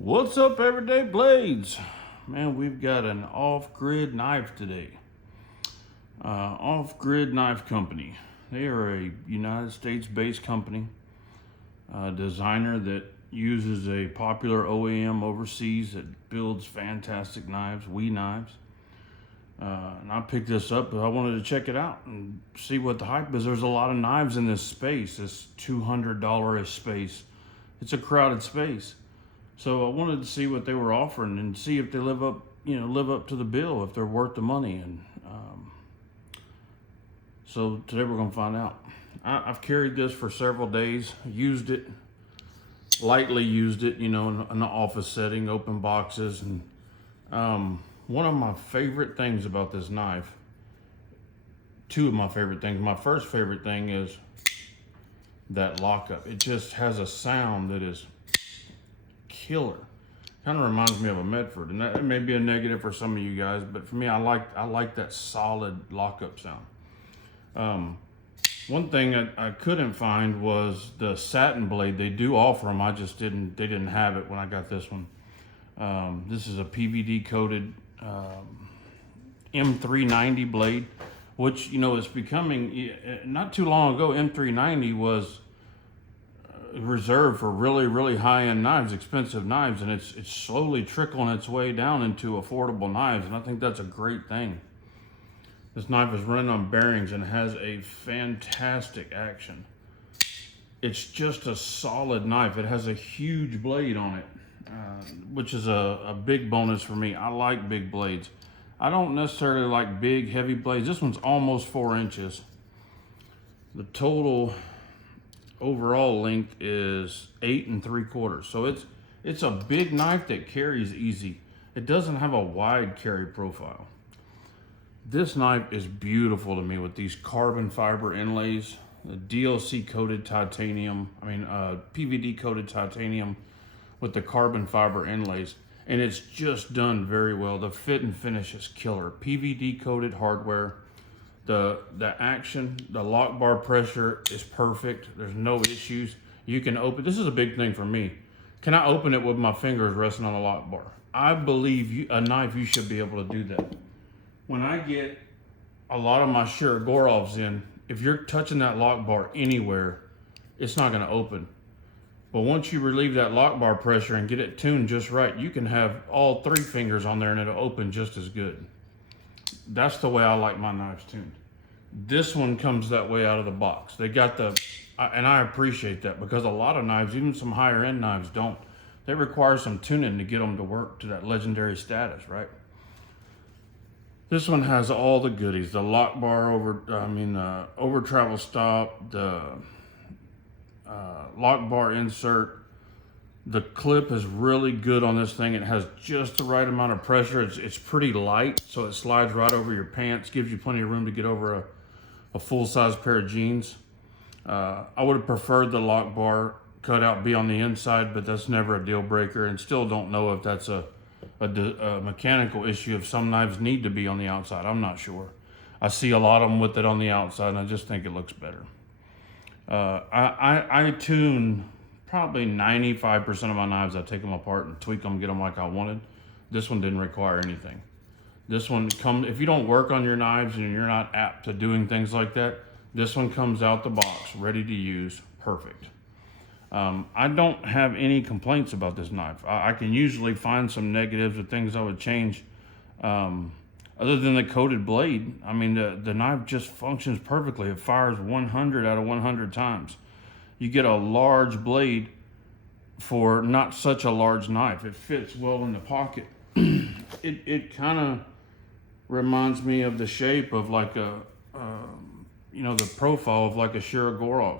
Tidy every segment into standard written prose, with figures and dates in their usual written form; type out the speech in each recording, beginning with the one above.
What's up, Everyday Blades? Man, we've got an off-grid knife today. Off-Grid Knife Company. They are a United States-based company, designer that uses a popular OEM overseas that builds fantastic knives, knives. And I picked this up, but I wanted to check it out and see what the hype is. There's a lot of knives in this space, this $200-ish space. It's a crowded space. So I wanted to see what they were offering and see if they live up to the bill, if they're worth the money. And so today we're going to find out. I've carried this for several days, used it, lightly used it, in an office setting, open boxes. And one of my favorite things about this knife, two of my favorite things. My first favorite thing is that lockup. It just has a sound that is killer. Kind of reminds me of a Medford, and that may be a negative for some of you guys, but for me, I like that solid lockup sound. One thing I couldn't find was the satin blade. They do offer them. They didn't have it when I got this one. This is a PVD coated M390 blade, which is becoming, not too long ago, M390 was reserved for really high-end knives, expensive knives, and it's slowly trickling its way down into affordable knives, and I think that's a great thing. This knife is running on bearings and has a fantastic action. It's just a solid knife. It has a huge blade on it, which is a big bonus for me. I like big blades. I don't necessarily like big heavy blades. This one's almost 4 inches. The total overall length is 8 3/4. So it's a big knife that carries easy. It doesn't have a wide carry profile. This knife is beautiful to me with these carbon fiber inlays, the DLC coated titanium, PVD coated titanium with the carbon fiber inlays. And it's just done very well. The fit and finish is killer. PVD coated hardware. The action, the lock bar pressure is perfect. There's no issues. You can open, this is a big thing for me. Can I open it with my fingers resting on the lock bar? I believe a knife, you should be able to do that. When I get a lot of my Shirogorovs in, if you're touching that lock bar anywhere, it's not gonna open. But once you relieve that lock bar pressure and get it tuned just right, you can have all 3 fingers on there and it'll open just as good. That's the way I like my knives tuned. This one comes that way out of the box. They got and I appreciate that, because a lot of knives, even some higher end knives, don't. They require some tuning to get them to work to that legendary status, right? This one has all the goodies. The lock bar over travel stop, the lock bar insert. The clip is really good on this thing. It has just the right amount of pressure. It's pretty light, so it slides right over your pants, gives you plenty of room to get over a full-size pair of jeans. I would have preferred the lock bar cutout be on the inside, but that's never a deal breaker, and still don't know if that's a mechanical issue. If some knives need to be on the outside, I'm not sure. I see a lot of them with it on the outside, and I just think it looks better. I tune probably 95% of my knives. I take them apart and tweak them, get them like I wanted. This one didn't require anything. This one if you don't work on your knives and you're not apt to doing things like that, this one comes out the box, ready to use, perfect. I don't have any complaints about this knife. I can usually find some negatives or things I would change. Other than the coated blade, the knife just functions perfectly. It fires 100 out of 100 times. You get a large blade for not such a large knife. It fits well in the pocket. It kind of reminds me of the shape of like the profile of like a Shirogorov.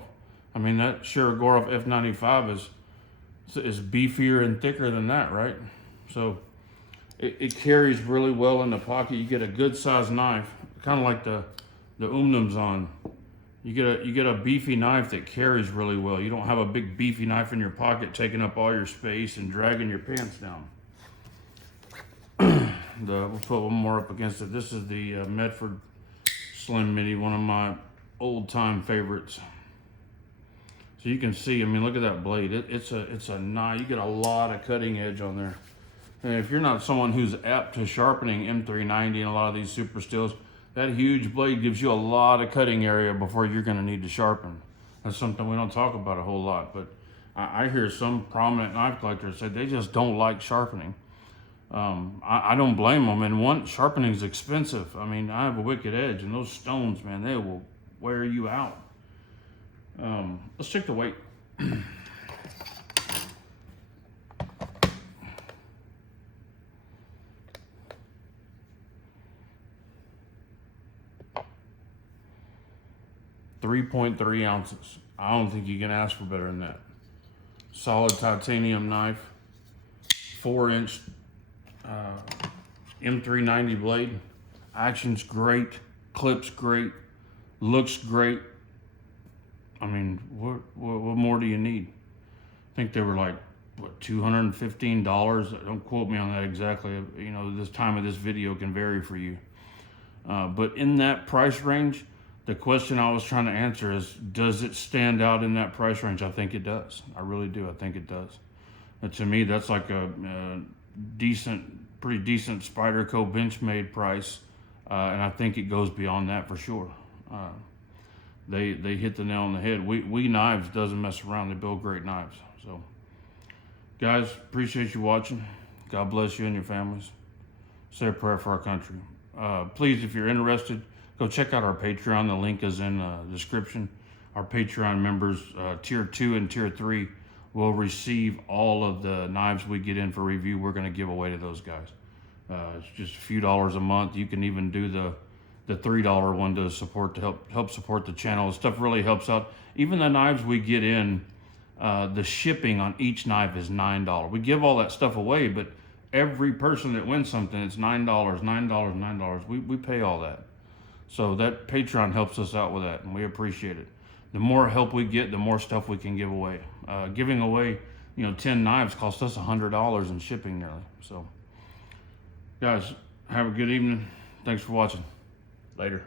That Shirogorov F95 is beefier and thicker than that, right? So it carries really well in the pocket. You get a good sized knife, kind of like the Umnumzan. You get a beefy knife that carries really well. You don't have a big beefy knife in your pocket taking up all your space and dragging your pants down. We'll put one more up against it. This is the Medford Slim Mini, one of my old time favorites. So you can see, I mean, look at that blade. It's a knife. You get a lot of cutting edge on there. And if you're not someone who's apt to sharpening M390 and a lot of these super steels, that huge blade gives you a lot of cutting area before you're gonna need to sharpen. That's something we don't talk about a whole lot, but I hear some prominent knife collectors say they just don't like sharpening. I don't blame them. And sharpening is expensive. I mean, I have a wicked edge, and those stones, man, they will wear you out. Let's check the weight. 3.3 ounces. I don't think you can ask for better than that. Solid titanium knife, 4-inch M390 blade. Action's great, clip's great, looks great. I mean, what more do you need? I think they were like, what, $215? Don't quote me on that exactly. You know, this time of this video can vary for you. But in that price range, the question I was trying to answer is, does it stand out in that price range? I think it does. I really do. I think it does. And to me, that's like a pretty decent Spyderco Benchmade price. And I think it goes beyond that for sure. They hit the nail on the head. We Knives doesn't mess around. They build great knives. So, guys, appreciate you watching. God bless you and your families. Say a prayer for our country. Please, if you're interested, go check out our Patreon. The link is in the description. Our Patreon members, Tier 2 and Tier 3, will receive all of the knives we get in for review. We're going to give away to those guys. It's just a few dollars a month. You can even do the $3 one to help support the channel. The stuff really helps out. Even the knives we get in, the shipping on each knife is $9. We give all that stuff away, but every person that wins something, it's $9, $9. We pay all that. So that Patreon helps us out with that, and we appreciate it. The more help we get, the more stuff we can give away. Giving away, 10 knives cost us $100 in shipping nearly. So, guys, have a good evening. Thanks for watching. Later.